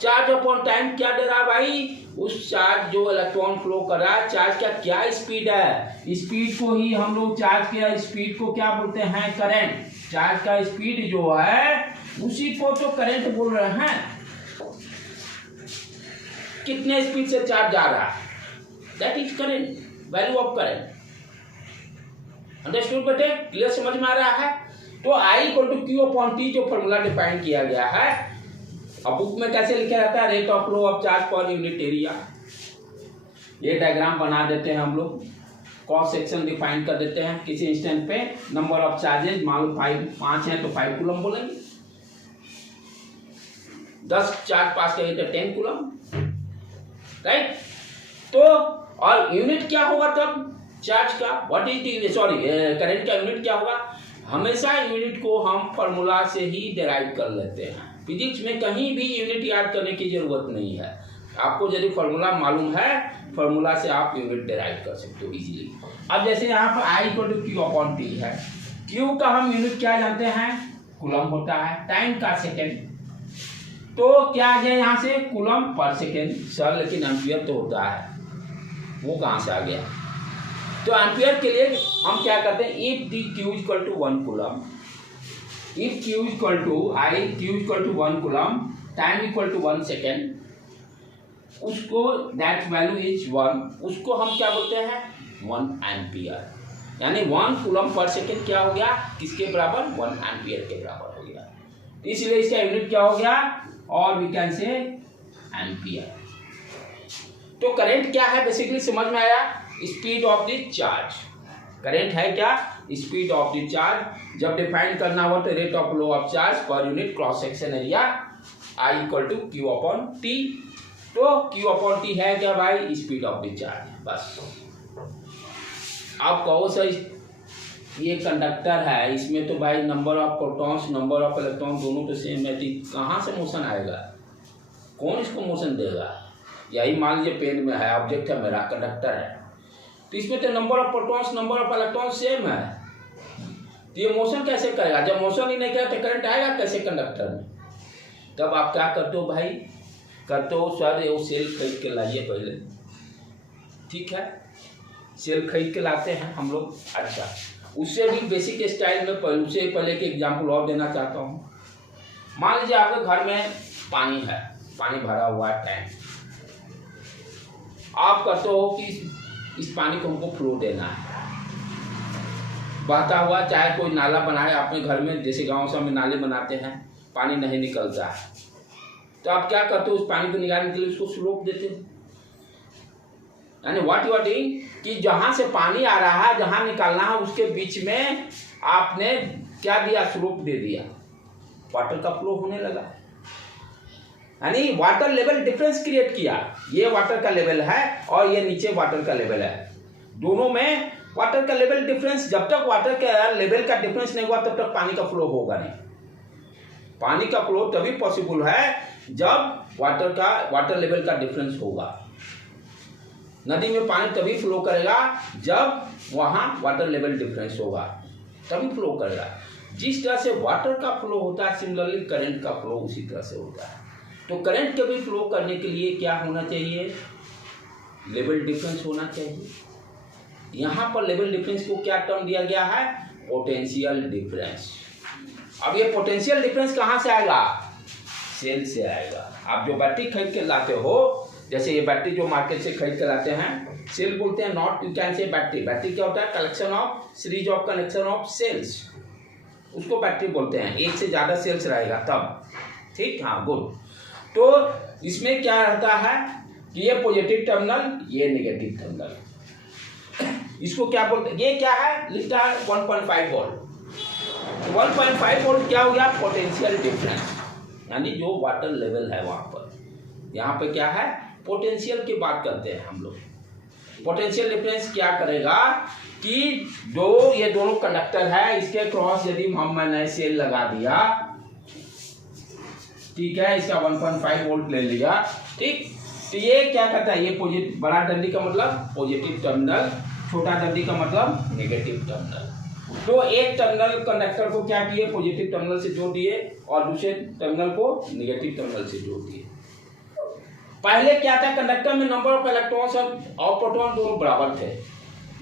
चार्ज अपॉन टाइम क्या दे रहा है भाई? उस चार्ज जो इलेक्ट्रॉन फ्लो कर रहा है, चार्ज का क्या स्पीड है, स्पीड को ही हम लोग, चार्ज के स्पीड को क्या बोलते हैं? करंट। चार्ज का स्पीड जो है उसी को तो करंट बोल रहे हैं। कितने स्पीड से चार्ज जा रहा है, that is current, value of current. Understood बेटे? क्लियर, समझ में आ रहा है? तो I equal to Q upon T जो फॉर्मूला डिफाइन किया गया है, अब बुक में कैसे लिखा जाता है? Rate of flow of charge per unit area. ये डायग्राम बना देते हैं हम लोग, क्रॉस सेक्शन डिफाइन कर देते हैं, किसी इंस्टेंट पे नंबर ऑफ चार्जेस, मान लो 5 है तो 5 कूलम बोलेंगे, 10 चार्ज पास करेंगे तो 10 कूलम, राइट। तो और यूनिट क्या होगा तब चार्ज का, what is the, sorry, current का यूनिट क्या होगा? हमेशा यूनिट को हम फॉर्मूला से ही डिराइव कर लेते हैं। फिजिक्स में कहीं भी यूनिट याद करने की जरूरत नहीं है, आपको यदि फॉर्मूला मालूम है, फॉर्मूला से आप यूनिट डिराइव कर सकते हो इजीली। अब जैसे यहाँ पर I equal to Q upon T है, Q का हम यूनिट क्या जानते हैं? कूलम होता है, टाइम का सेकेंड, तो क्या आ गया यहाँ से? Coulomb per second. सर लेकिन एम्पियर तो होता है, वो कहाँ से आ गया? तो एम्पियर के लिए हम क्या करते हैं? If d Q equal to 1 coulomb, if Q equal to Q equal to 1 coulomb, time equal to 1 second, उसको दैट वैल्यू इज 1, उसको हम क्या बोलते हैं? 1 एम्पियर। यानी 1 कूलम पर सेकेंड क्या हो गया? किसके बराबर? 1 एम्पियर के बराबर हो गया। इसलिए इसका यूनिट क्या हो गया? और वी कैन से एम्पियर। तो करंट क्या है बेसिकली समझ में आया? Speed of the charge. Current है क्या? Speed of the charge. जब डिफाइन करना हो तो rate of flow of charge per unit cross section area I equal to Q upon T। तो Q अपॉन T है क्या भाई? Speed of the charge. बस आप कहो सर ये कंडक्टर है, इसमें तो भाई number of protons number of electron दोनों तो सेम है, कहाँ से मोशन आएगा? कौन इसको मोशन देगा? यही मान लीजिए पेन में है, ऑब्जेक्ट है मेरा, कंडक्टर है, तो इसमें तो number of protons number of electrons same है, तो ये मोशन कैसे करेगा? जब मोशन ही नहीं करेगा तो करंट आएगा कैसे कंडक्टर में? तब आप क्या करते हो भाई, करते हो सर वो सेल खरीद के लाइए पहले, ठीक है, सेल खरीद के लाते हैं हम लोग। अच्छा, उससे भी बेसिक स्टाइल में पहले एक एग्जाम्पल और देना चाहता हूँ। मान लीजिए आपके घर में पानी है, पानी भरा हुआ है टैंक, आप करते हो कि इस पानी को हमको फ्लो देना है, बहता हुआ, चाहे कोई नाला बनाए अपने घर में, जैसे गाँव से हम नाले बनाते हैं, पानी नहीं निकलता है, तो आप क्या करते हो, उस पानी को निकालने के लिए उसको स्लोप देते हो। यानी व्हाट यू आर डूइंग कि जहां से पानी आ रहा है, जहां निकालना है, उसके बीच में आपने क्या दिया, स्लोप दे दिया, वाटर का फ्लो होने लगा। यानी वाटर लेवल डिफरेंस क्रिएट किया, ये वाटर का लेवल है और ये नीचे वाटर का लेवल है, दोनों में वाटर का लेवल डिफरेंस। जब तक वाटर का लेवल का डिफरेंस नहीं हुआ तब तक पानी का फ्लो होगा नहीं। पानी का फ्लो तभी पॉसिबल है जब वाटर लेवल का डिफरेंस होगा। नदी में पानी तभी फ्लो करेगा जब वहाँ वाटर लेवल डिफरेंस होगा, तभी फ्लो करेगा। जिस तरह से वाटर का फ्लो होता है, सिमिलरली करंट का फ्लो उसी तरह से होता है। तो करंट के भी फ्लो करने के लिए क्या होना चाहिए, लेवल डिफरेंस होना चाहिए। यहाँ पर लेवल डिफरेंस को क्या टर्म दिया गया है, पोटेंशियल डिफरेंस। अब ये पोटेंशियल डिफरेंस कहाँ से आएगा, सेल से आएगा। आप जो बैटरी खरीद के लाते हो, जैसे ये बैटरी जो मार्केट से खरीद के लाते हैं, सेल बोलते हैं, not you can say battery. Battery क्या होता है, collection of series of connection of cells, उसको बैटरी बोलते हैं। एक से ज़्यादा सेल्स रहेगा तब, ठीक, हाँ, गुड। तो इसमें क्या रहता है कि ये पॉजिटिव टर्मिनल, ये नेगेटिव टर्मिनल, इसको क्या बोलते हैं, ये क्या है, लिखता है 1.5 वोल्ट। 1.5 वोल्ट क्या हो गया, पोटेंशियल डिफरेंस, यानी जो वाटर लेवल है वहाँ पर। यहाँ पे क्या है, पोटेंशियल की बात करते हैं हम लोग। पोटेंशियल डिफरेंस क्या करेगा कि ये दोनों कंडक्टर है, इसके क्रॉस यदि मैंने सेल लगा दिया, ठीक है, इसका 1.5 वोल्ट ले लिया, ठीक, तो ये क्या करता है, ये पॉजिटिव, बड़ा डंडी का मतलब पॉजिटिव टर्मिनल, छोटा डंडी का मतलब नेगेटिव टर्मिनल। तो एक टर्मिनल कंडक्टर को क्या किए, पॉजिटिव टर्मिनल से जोड़ दिए और दूसरे टर्मिनल को नेगेटिव टर्मिनल से जोड़ दिए। पहले क्या था, कंडक्टर में नंबर ऑफ इलेक्ट्रॉन्स और प्रोटॉन दोनों बराबर थे,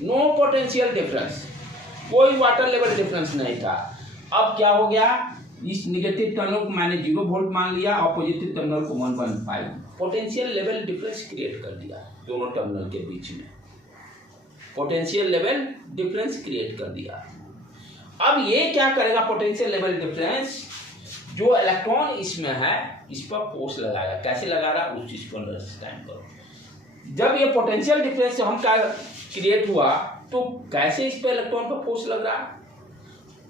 नो पोटेंशियल डिफरेंस, कोई वाटर लेवल डिफरेंस नहीं था। अब क्या हो गया, इस नेगेटिव टर्मिनल को मैंने 0 वोल्ट मान लिया और पॉजिटिव टर्मिनल को 1.5, पोटेंशियल लेवल डिफरेंस क्रिएट कर दिया दोनों टर्मिनल के बीच में, पोटेंशियल लेवल डिफरेंस क्रिएट कर दिया। अब ये क्या करेगा, पोटेंशियल लेवल डिफरेंस, जो इलेक्ट्रॉन इसमें है इस पर फोर्स लगाएगा। कैसे लगा रहा है उस चीज को अंडरस्टैंड करो। जब ये पोटेंशियल डिफरेंस हम क्या क्रिएट हुआ तो कैसे इस पर इलेक्ट्रॉन पर फोर्स लग रहा है,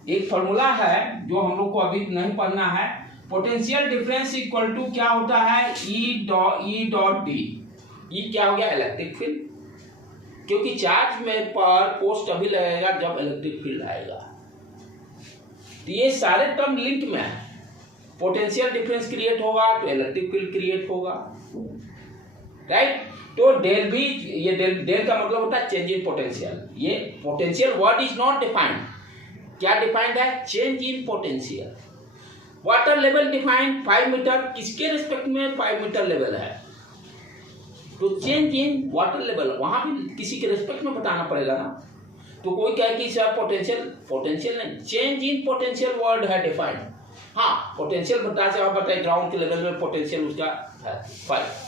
एक फॉर्मूला है जो हम लोग को अभी नहीं पढ़ना है। पोटेंशियल डिफरेंस इक्वल टू क्या होता है, ई डॉट डी। ई क्या हो गया, इलेक्ट्रिक फील्ड, क्योंकि चार्ज में पर फोर्स तभी लगेगा जब इलेक्ट्रिक फील्ड आएगा। तो ये सारे टर्म लिंक में है, पोटेंशियल डिफरेंस क्रिएट होगा तो इलेक्ट्रिक फील्ड क्रिएट होगा, राइट। तो डेल भी, ये डेल का मतलब होता है चेंज इन पोटेंशियल। ये potential word is not defined, क्या डिफाइंड है, change in potential. Water level defined 5 metre, किसके रिस्पेक्ट में 5 मीटर लेवल है, तो चेंज इन वाटर लेवल वहां भी किसी के रिस्पेक्ट में बताना पड़ेगा ना। तो कोई कहे कि सर पोटेंशियल नहीं, चेंज इन पोटेंशियल वर्ड है डिफाइंड। हाँ, पोटेंशियल बता से आप बताए ग्राउंड के लेवल में पोटेंशियल उसका है 5।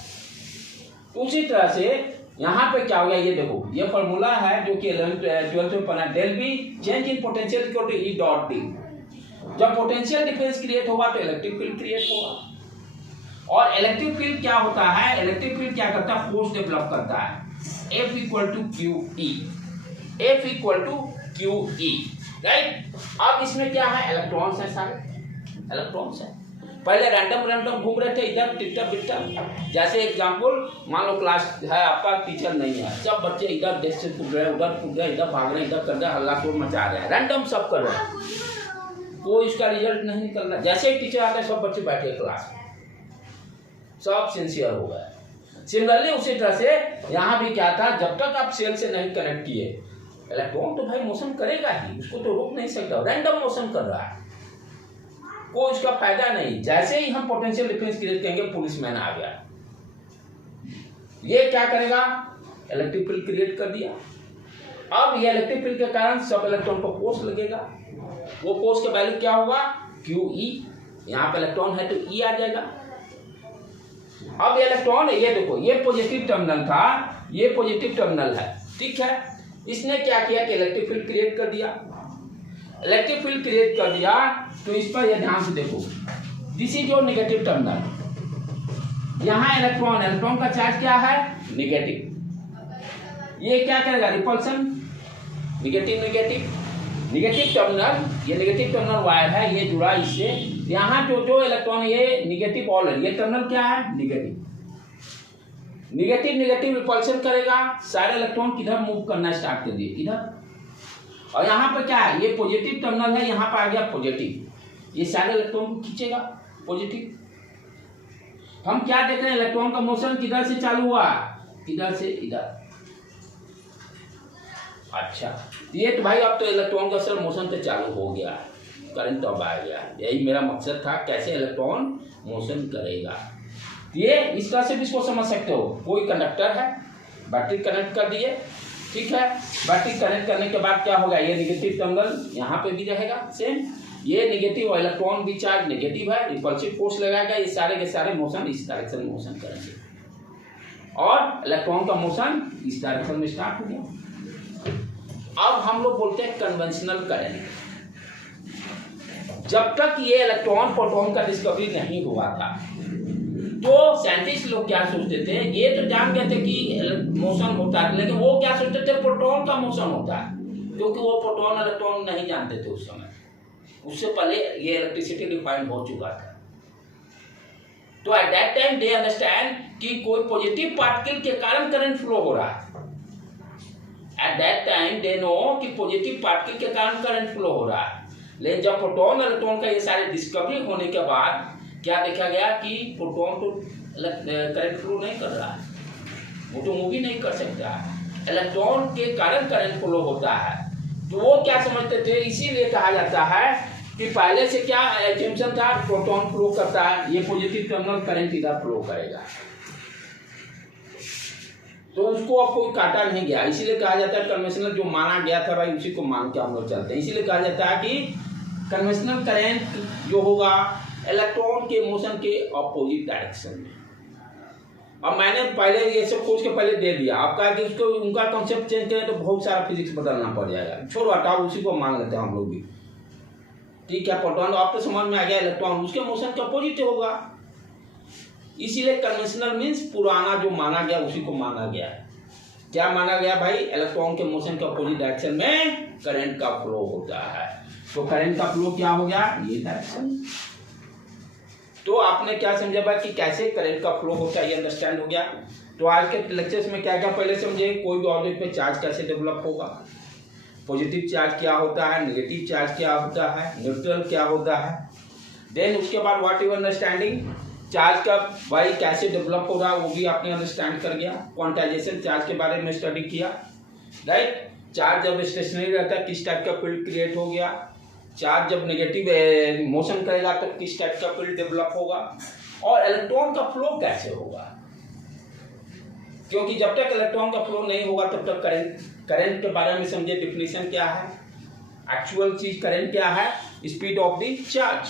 उसी तरह से यहाँ पे क्या हो गया, ये देखो, ये फॉर्मूला है जो कि 11th 12th में पढ़ा, del B change in potential equal to E dot d. जब पोटेंशियल डिफरेंस क्रिएट होगा तो इलेक्ट्रिक फील्ड क्रिएट होगा। और इलेक्ट्रिक फील्ड क्या होता है, इलेक्ट्रिक फील्ड क्या करता है, फोर्स डेवलप करता है, F equal to q E, F equal to q E, right. अब इसमें क्या है, इलेक्ट्रॉन्स है, सारे इलेक्ट्रॉन्स है। पहले रैंडम घूम रहे थे इधर टिट्टा बिट्टा, जैसे एग्जांपल मान लो क्लास है आपका, टीचर नहीं है, सब बच्चे इधर डेस्क से कूद रहे, उधर कूद रहे, इधर भाग रहे, इधर कर रहे, हल्ला शोर मचा रहे हैं, रैंडम सब कर रहे हैं, कोई इसका रिजल्ट नहीं निकल रहा। जैसे ही टीचर आते हैं सब बच्चे बैठे क्लास में, सब सिंसियर हो गए। सिमिलरली उसी तरह से यहाँ भी क्या था, जब तक आप सेल से नहीं कनेक्ट किए, इलेक्ट्रॉन तो भाई मोशन करेगा ही, उसको तो रोक नहीं सकता, रैंडम मोशन कर रहा है, कोई उसका फायदा नहीं। जैसे ही हम पोटेंशियल डिफरेंस क्रिएट करेंगे, पुलिसमैन आ गया, ये क्या करेगा, इलेक्ट्रिक फील्ड क्रिएट कर दिया। अब ये इलेक्ट्रिक फील्ड के कारण सब इलेक्ट्रॉन को फोर्स लगेगा, वो फोर्स का वैल्यू क्या होगा, QE, यहाँ पे इलेक्ट्रॉन है तो E आ जाएगा। अब ये इलेक्ट्रॉन, ये देखो, ये पॉजिटिव टर्मिनल था, ये पॉजिटिव टर्मिनल है, ठीक है। इसने क्या किया कि इलेक्ट्रिक फील्ड क्रिएट कर दिया। इलेक्ट्रिक फील्ड क्रिएट कर दिया तो इस पर ये ध्यान से देखो, this is your negative terminal. यहाँ इलेक्ट्रॉन का चार्ज क्या है, नेगेटिव। ये क्या करेगा, रिपल्सन, नेगेटिव टर्मिनल, ये नेगेटिव टर्मिनल वायर है, ये जुड़ा इससे। यहाँ जो इलेक्ट्रॉन, ये नेगेटिव ऑलरेडी, ये टर्मिनल क्या है, नेगेटिव रिपल्सन करेगा, सारे इलेक्ट्रॉन किधर मूव करना स्टार्ट कर दिए, इधर। और यहाँ पर क्या है, ये पॉजिटिव टर्मिनल है, यहाँ पर आ गया पॉजिटिव, ये सारे इलेक्ट्रॉन को खींचेगा पॉजिटिव। हम क्या देख रहे हैं, इलेक्ट्रॉन का मोशन किधर से चालू हुआ, इधर से इधर। अच्छा, ये तो भाई अब तो इलेक्ट्रॉन का सर मोशन तो चालू हो गया, करंट अब आ गया। यही मेरा मकसद था, कैसे इलेक्ट्रॉन मोशन करेगा। ये इस तरह से भी इसको समझ सकते हो, कोई कंडक्टर है, बैटरी कनेक्ट कर दिए, ठीक है। बैटरी कनेक्ट करने के बाद क्या होगा, ये नेगेटिव टर्मिनल यहाँ पे भी रहेगा सेम, ये नेगेटिव, और इलेक्ट्रॉन भी चार्ज नेगेटिव है, रिपल्सिव फोर्स लगाएगा, ये सारे के सारे मोशन इस डायरेक्शन में मोशन करेंगे, और इलेक्ट्रॉन का मोशन इस डायरेक्शन में स्टार्ट हो गया। अब हम लोग बोलते हैं कन्वेंशनल करंट। जब तक ये इलेक्ट्रॉन प्रोटॉन का डिस्कवरी नहीं हुआ था, तो साइंटिस्ट लोग क्या सोचते थे, ये तो जान गए थे कि मोशन होता है, लेकिन वो क्या सोचते थे, प्रोटॉन का मोशन होता है, क्योंकि वो प्रोटॉन इलेक्ट्रॉन नहीं जानते थे उस समय, उससे पहले ये इलेक्ट्रिसिटी डिफाइंड हो चुका था। तो at that time they understand कि कोई पॉजिटिव पार्टिकल के कारण करंट फ्लो हो रहा है। At that time they know कि पॉजिटिव पार्टिकल के कारण करंट फ्लो हो रहा है। लेकिन जब प्रोटॉन इलेक्ट्रॉन का ये सारे डिस्कवरी होने के बाद क्या देखा गया कि प्रोटॉन तो करंट फ्लो नहीं कर रहा है, वो तो मूव ही नहीं कर सकता है, इलेक्ट्रॉन के कारण करंट फ्लो होता है। तो वो क्या समझते थे, इसीलिए कहा जाता है कि पहले से क्या एजम्पशन था, प्रोटॉन फ्लो करता है, ये पॉजिटिव टर्मिनल करंट इधर फ्लो करेगा, तो उसको अब कोई काटा नहीं गया। इसीलिए कहा जाता है कन्वेंशनल जो माना गया था भाई उसी को मान के हम लोग चलते हैं। इसीलिए कहा जाता है कि कन्वेंशनल करंट जो होगा इलेक्ट्रॉन के मोशन के अपोजिट डायरेक्शन में। अब मैंने पहले ये सब कुछ के पहले दे दिया, आप कहा कि उसको उनका कॉन्सेप्ट चेंज करें तो बहुत सारा फिजिक्स बदलना पड़ जाएगा, छोड़ो हटाओ, उसी को मान लेते हैं हम लोग भी, ठीक है। प्रोटॉन आपको समझ में आ गया, इलेक्ट्रॉन उसके मोशन के अपोजिट होगा। इसीलिए कन्वेंशनल मीन्स पुराना जो माना गया उसी को माना गया। क्या माना गया भाई, इलेक्ट्रॉन के मोशन के अपोजिट डायरेक्शन में करंट का फ्लो होता है। तो करंट का फ्लो क्या हो गया, ये डायरेक्शन। तो आपने क्या समझा भाई कि कैसे करंट का फ्लो होता है, ये अंडरस्टैंड हो गया। तो आज के लेक्चर्स में क्या क्या पहले समझे, कोई भी ऑब्जेक्ट पे चार्ज कैसे डेवलप होगा, पॉजिटिव चार्ज क्या होता है, नेगेटिव चार्ज क्या होता है, न्यूट्रल क्या होता है। देन उसके बाद व्हाट यू अंडरस्टैंडिंग, चार्ज का भाई कैसे डेवलप हो रहा है वो भी आपने अंडरस्टैंड कर गया। क्वांटाइजेशन चार्ज के बारे में स्टडी किया, राइट। चार्ज जब स्टेशनरी रहता है किस टाइप का फील्ड क्रिएट हो गया, चार्ज जब नेगेटिव मोशन करेगा तो किस टाइप का फील्ड डेवलप होगा, और इलेक्ट्रॉन का फ्लो कैसे होगा, क्योंकि जब तक इलेक्ट्रॉन का फ्लो नहीं होगा तब तक करंट के बारे में समझे। डिफिनीशन क्या है, एक्चुअल चीज करंट क्या है, स्पीड ऑफ द चार्ज,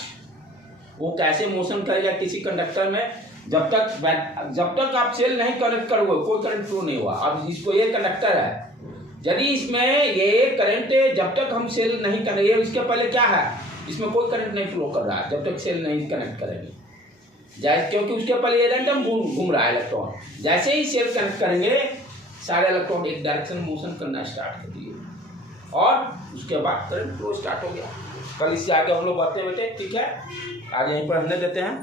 वो कैसे मोशन करेगा किसी कंडक्टर में। जब तक आप सेल नहीं कनेक्ट करोगे कोई करंट फ्लो नहीं हुआ। अब इसको ये कंडक्टर है, यदि इसमें ये करंट जब तक हम सेल नहीं करेंगे, इसके पहले क्या है, इसमें कोई करंट नहीं फ्लो कर रहा है जब तक सेल नहीं कनेक्ट करेंगे, क्योंकि उसके पहले ये रैंडम घूम रहा है इलेक्ट्रॉन। जैसे ही सेल कनेक्ट करेंगे सारे इलेक्ट्रॉन एक डायरेक्शन मोशन करना स्टार्ट कर दिए, और उसके बाद करंट फ्लो स्टार्ट हो गया। कल इससे आगे हम लोग बढ़ते बेटे, ठीक है। आज यहीं पर रहने देते हैं।